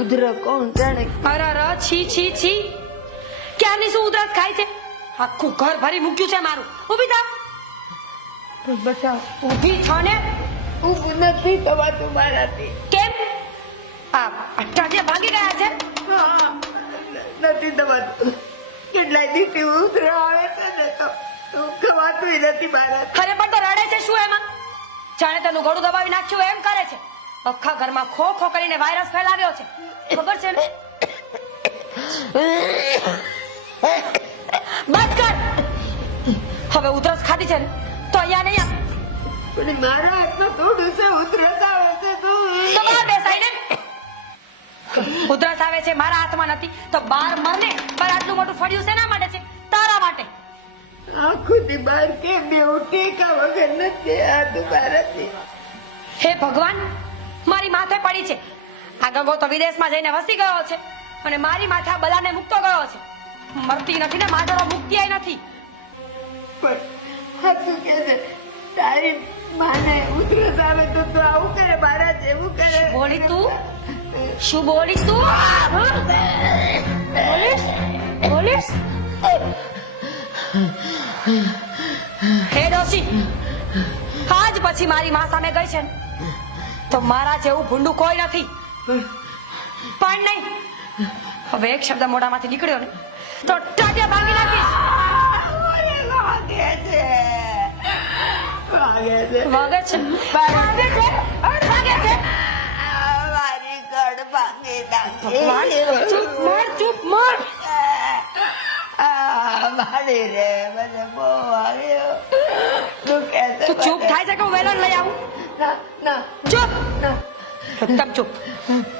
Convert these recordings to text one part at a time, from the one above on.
ઉધર કોણ જાણે? અરે અરે છી છી છી. ક્યાંની શું ઉધરસ ખાય છે? આખું ઘર ભરી મૂક્યું છે મારું. ઊભી થા બતાવ ઊભી છો ને? ઊભું નથી થવાતું મારાથી. કેમ? આ અટ્ટાજે ભાગી ગયા છે? નથી થવાતું. કેટલાય દીથી ઉધર આવે છે ને તો તો ખવાતું નથી મારા અરે પણ તો રડે છે શું એમાં? જાણે તેનું ગળું દબાવી નાખ્યું એમ કરે છે. આખા ઘરમાં ખો ખો કરીને વાયરસ ફેલાવ્યો છે. ખબર છે? ને બસ કર. હવે ઉધરસ ખાધી છે ને તો અહીંયા નહીં પણ મારા હાથમાં થોડું છે ઉધરસ આવે છે તો. બહાર બેસાય ને. ઉધરસ આવે છે મારા હાથમાં નથી તો બાર મરને પર આટલું મોટું ફળિયું શેના માટે છે? તારા માટે. આખું દી બાર કેમ બેવું ટેકા વગર નથી આ દુબારાથી હે ભગવાન મારી માથે પડી છે. આ ગંગો તો વિદેશમાં જઈને વસી ગયો છે અને મારી માથે આ બલાને મૂકતો ગયો છે. મરતી નથી ને માધરો મુક્તિ નથી. શું કે છે તારી માને ઉધરસ આવે તો તું આવું કરે મારા જેવું કરે. બોલી તું? શું બોલીશ તું? બોલીશ? બોલીશ? હે દોશી આજ પછી મારી માં સામે ગઈ છે ને, તો મારા જેવું ભૂંડું કોઈ નથી. પણ નહીં. હવે એક શબ્દ મોઢામાંથી નીકળ્યો ને, તો ટાટિયા ભાંગી નાખીશ. ચૂપ મર મર. રે મને ચૂપ થાય છે કે હું વેલણ લઈ આવું? ના ના ચૂપ. એકદમ ચૂપ.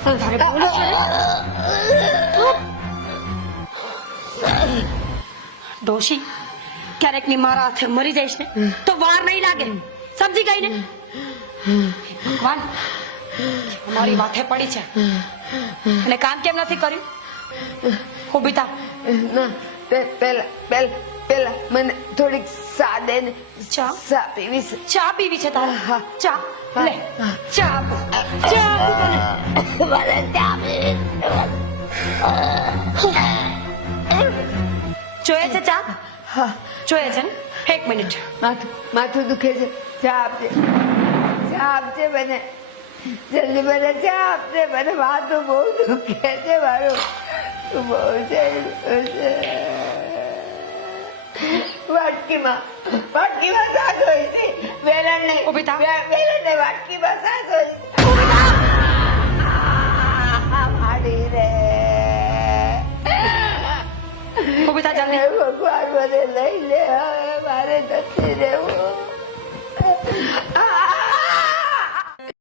તારે બોલવું છે ડોશી ક્યારેકની મારા હાથે મરી જઈશ ને, તો વાર નહીં લાગે. સમજી ગઈ ને? ભગવાન, મારી માથે પડી છે. અને કામ કેમ નથી કર્યું? પેલા પેલા પેલા મને થોડીક સાદે ને ચા? સા પીવી છે. ચા પીવી છે તારે? હા. ચા? લે. ચા ચા. મને. ચા પીવી જોઈએ છે ચા? હા. જોઈએ છે ને? એક મિનિટ. માથું માથું દુખે છે. ચા આપજે. ચા આપજે મને. જલ્દી મને ચા આપજે. મને માથું બહુ દુખે છે મારું. બહુ છે. વાટકીમાં વાટકીમાં સાસ હોય છે. વેલણ વાટકીમાં સાસ હોય છે. રે. ઊભી થા જલ્દી. ભગવાન મને લઈ લે હવે મારે નથી રહેવું.